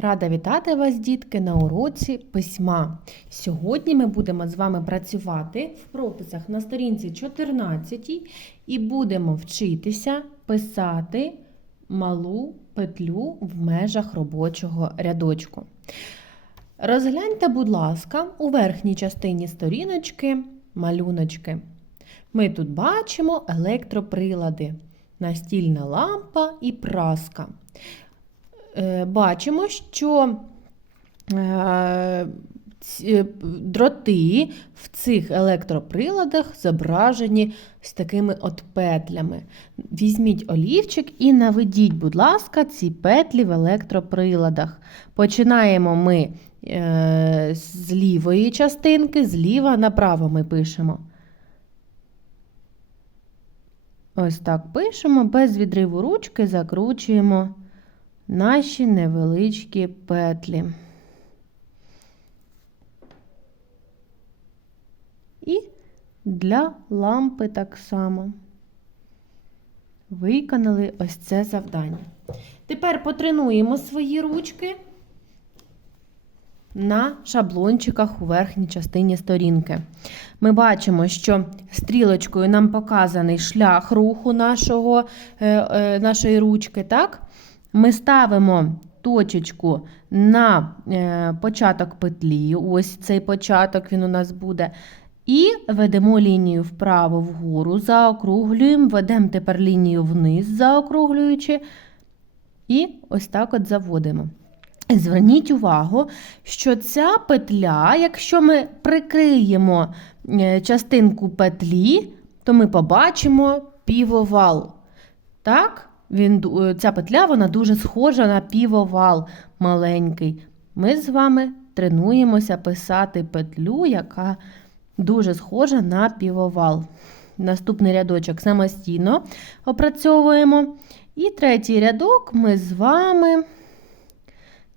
Рада вітати вас, дітки, на уроці письма. Сьогодні ми будемо з вами працювати в прописах на сторінці 14 і будемо вчитися писати малу петлю в межах робочого рядочку. Розгляньте, будь ласка, у верхній частині сторіночки малюночки. Ми тут бачимо електроприлади, настільна лампа і праска. Е, Бачимо, що е, дроти в цих електроприладах зображені з такими от петлями. Візьміть олівчик і наведіть, будь ласка, ці петлі в електроприладах. Починаємо ми е, з лівої частинки, зліва направо ми пишемо. Ось так пишемо, без відриву ручки закручуємо наші невеличкі петлі. І для лампи так само виконали ось це завдання. Тепер потренуємо свої ручки на шаблончиках у верхній частині сторінки. Ми бачимо, що стрілочкою нам показаний шлях руху нашого, е, е, нашої ручки. так? Ми ставимо точечку на е, початок петлі, ось цей початок він у нас буде. І ведемо лінію вправо вгору, заокруглюємо, ведемо тепер лінію вниз, заокруглюючи, і ось так от заводимо. Зверніть увагу, що ця петля, якщо ми прикриємо е, частинку петлі, то ми побачимо півовал. Так? Він, е, Ця петля вона дуже схожа на півовал маленький. Ми з вами тренуємося писати петлю, яка дуже схожа на півовал. Наступний рядочок самостійно опрацьовуємо. І третій рядок ми з вами.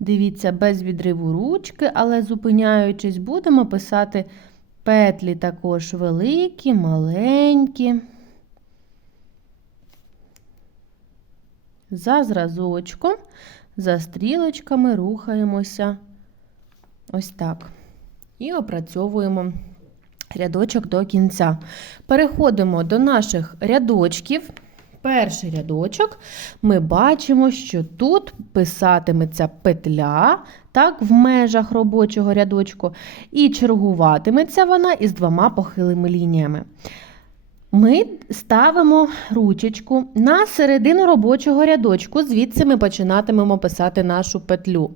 Дивіться, без відриву ручки, але зупиняючись, будемо писати петлі також великі, маленькі. За зразочком, за стрілочками рухаємося ось так. І опрацьовуємо рядочок до кінця. Переходимо до наших рядочків. Перший рядочок ми бачимо, що тут писатиметься петля так, в межах робочого рядочку, і чергуватиметься вона із двома похилими лініями. Ми ставимо ручечку на середину робочого рядочку, звідси ми починатимемо писати нашу петлю.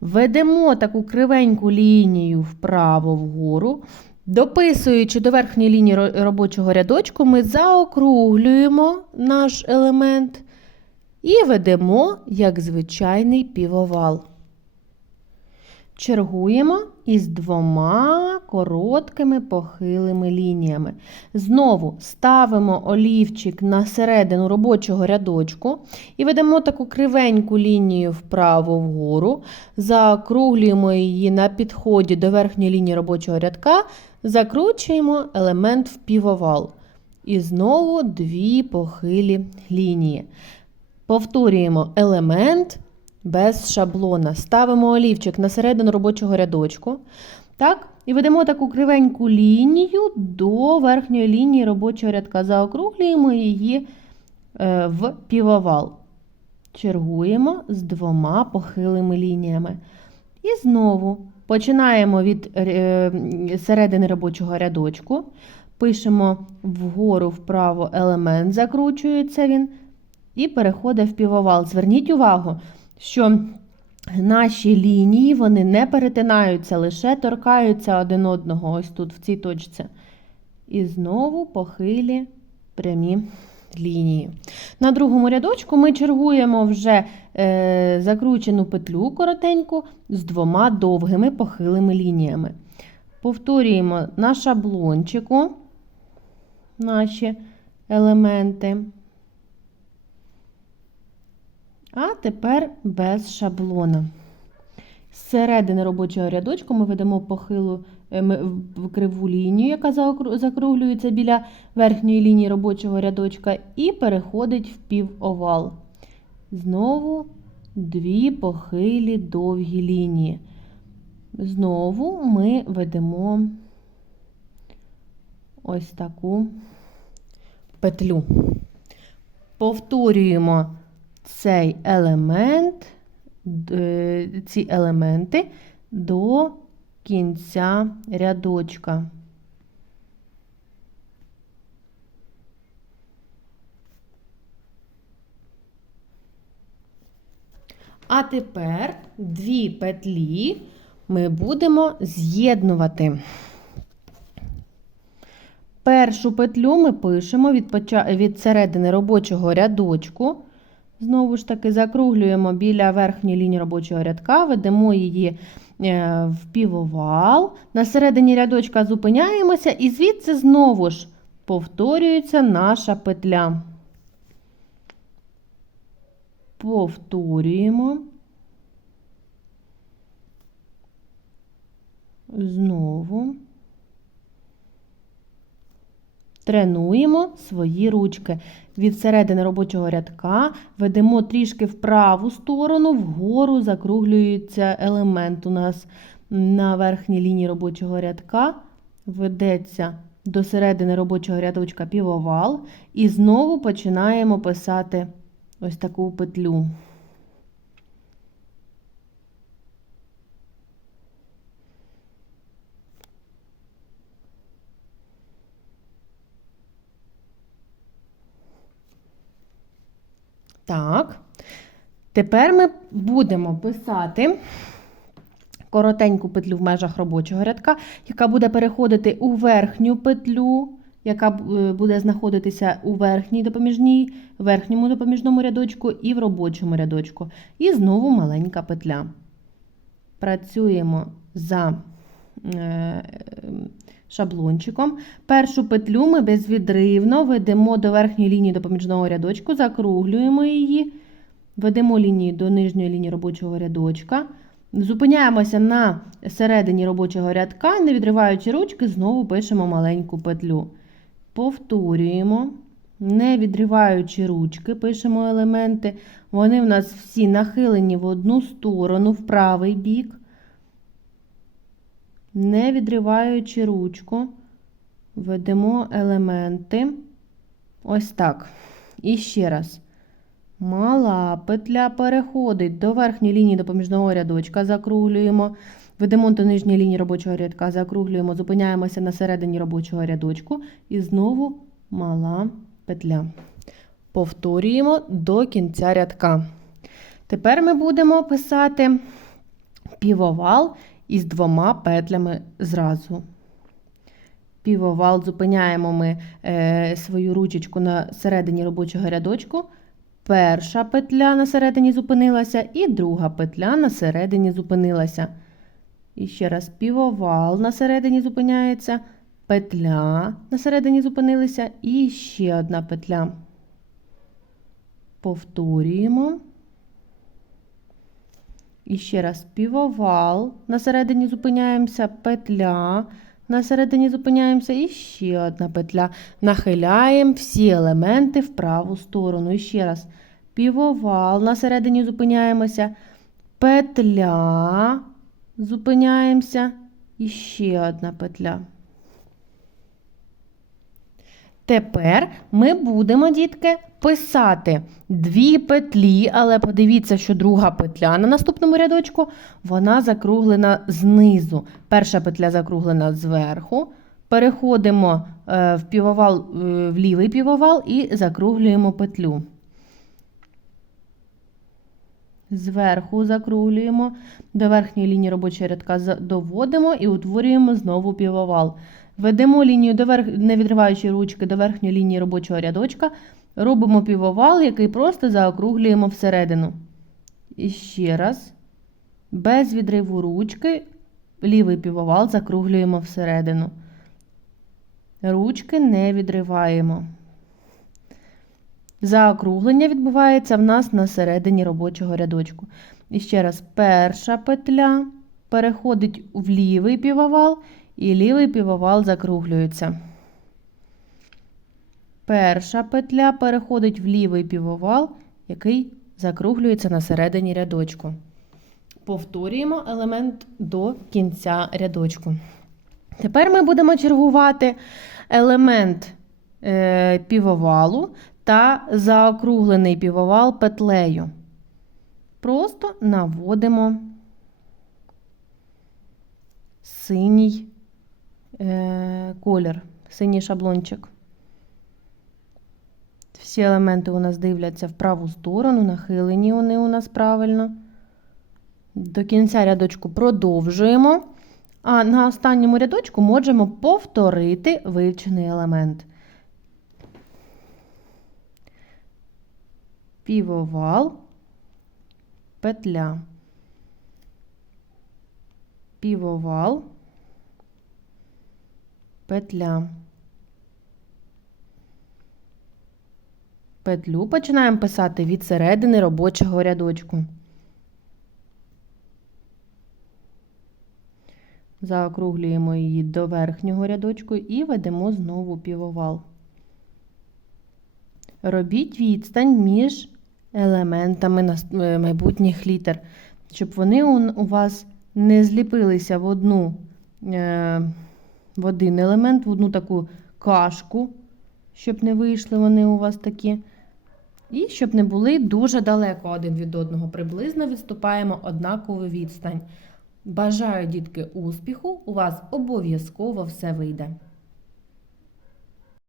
Ведемо таку кривеньку лінію вправо вгору. Дописуючи до верхньої лінії робочого рядочку, ми заокруглюємо наш елемент і ведемо як звичайний півовал. Чергуємо із двома короткими похилими лініями. Знову ставимо олівчик на середину робочого рядочку і ведемо таку кривеньку лінію вправо вгору, заокруглюємо її на підході до верхньої лінії робочого рядка, закручуємо елемент в півовал. І знову дві похилі лінії. Повторюємо елемент без шаблона. Ставимо олівчик на середину робочого рядочку. Так? І ведемо таку кривеньку лінію до верхньої лінії робочого рядка. Заокруглюємо її е, в півовал. Чергуємо з двома похилими лініями. І знову починаємо від е, середини робочого рядочку. Пишемо вгору вправо елемент, закручується він, і переходить в півовал. Зверніть увагу, що наші лінії вони не перетинаються, лише торкаються один одного, ось тут, в цій точці. І знову похилі прямі лінії. На другому рядочку ми чергуємо вже е, закручену петлю коротеньку з двома довгими похилими лініями. Повторюємо на шаблончику наші елементи. А тепер без шаблона. З середини робочого рядочку ми ведемо похилу е, криву лінію, яка закруглюється біля верхньої лінії робочого рядочка, і переходить в півовал. Знову дві похилі довгі лінії. Знову ми ведемо ось таку петлю. Повторюємо цей елемент, е, ці елементи до кінця рядочка. А тепер дві петлі ми будемо з'єднувати. Першу петлю ми пишемо від, середини робочого рядочку. Знову ж таки, закруглюємо біля верхньої лінії робочого рядка, ведемо її е, в півовал. На середині рядочка зупиняємося, і звідси знову ж повторюється наша петля. Повторюємо. Знову. Тренуємо свої ручки. Від середини робочого рядка ведемо трішки в праву сторону, вгору закруглюється елемент у нас на верхній лінії робочого рядка. Ведеться до середини робочого рядочка півовал. І знову починаємо писати ось таку петлю. Так, тепер ми будемо писати коротеньку петлю в межах робочого рядка, яка буде переходити у верхню петлю, яка е, буде знаходитися у верхній допоміжній, верхньому допоміжному рядочку і в робочому рядочку. І знову маленька петля. Працюємо за е, шаблончиком. Першу петлю ми безвідривно ведемо до верхньої лінії допоміжного рядочку, закруглюємо її, ведемо лінію до нижньої лінії робочого рядочка. Зупиняємося на середині робочого рядка, не відриваючи ручки, знову пишемо маленьку петлю. Повторюємо, не відриваючи ручки, пишемо елементи. Вони в нас всі нахилені в одну сторону, в правий бік не відриваючи ручку, ведемо елементи. Ось так. І ще раз. Мала петля переходить до верхньої лінії допоміжного рядочка, закруглюємо. Ведемо до нижньої лінії робочого рядка, закруглюємо, зупиняємося на середині робочого рядочку і знову мала петля. Повторюємо до кінця рядка. Тепер ми будемо писати півовал із двома петлями зразу. Півовал зупиняємо ми е, свою ручечку на середині робочого рядочку. Перша петля на середині зупинилася, і друга петля на середині зупинилася. І ще раз півовал на середині зупиняється, петля на середині зупинилася, і ще одна петля. Повторюємо. І ще раз півовал. На середині зупиняємося, петля. На середині зупиняємося і ще одна петля. Нахиляємо всі елементи в праву сторону. І ще раз півовал. На середині зупиняємося, петля. Зупиняємося. І ще одна петля. Тепер ми будемо, дітки, писати дві петлі, але подивіться, що друга петля на наступному рядочку вона закруглена знизу. Перша петля закруглена зверху. Переходимо е, в півовал, е, в лівий півовал і закруглюємо петлю. Зверху закруглюємо, до верхньої лінії робочого рядка доводимо і утворюємо знову півовал. Ведемо лінію, до верх... не відриваючи ручки до верхньої лінії робочого рядочка, робимо півовал, який просто заокруглюємо всередину. І ще раз, без відриву ручки, лівий півовал закруглюємо всередину. Ручки не відриваємо. Заокруглення відбувається в нас на середині робочого рядочку. І ще раз, перша петля переходить в лівий півовал і лівий півовал закруглюється. Перша петля переходить в лівий півовал, який закруглюється на середині рядочку. Повторюємо елемент до кінця рядочку. Тепер ми будемо чергувати елемент е, півовалу та заокруглений півовал петлею. Просто наводимо синій колір, синій шаблончик. Всі елементи у нас дивляться в праву сторону, нахилені вони у нас правильно. До кінця рядочку продовжуємо. А на останньому рядочку можемо повторити вивчений елемент. Півовал, петля. Півовал, петля. Петлю починаємо писати від середини робочого рядочку. Заокруглюємо її до верхнього рядочку і ведемо знову півовал. Робіть відстань між елементами е, майбутніх літер, щоб вони у, вас не зліпилися в одну е, в один елемент, в одну таку кашку, щоб не вийшли вони у вас такі. І щоб не були дуже далеко один від одного. Приблизно відступаємо однакову відстань. Бажаю, дітки, успіху! У вас обов'язково все вийде.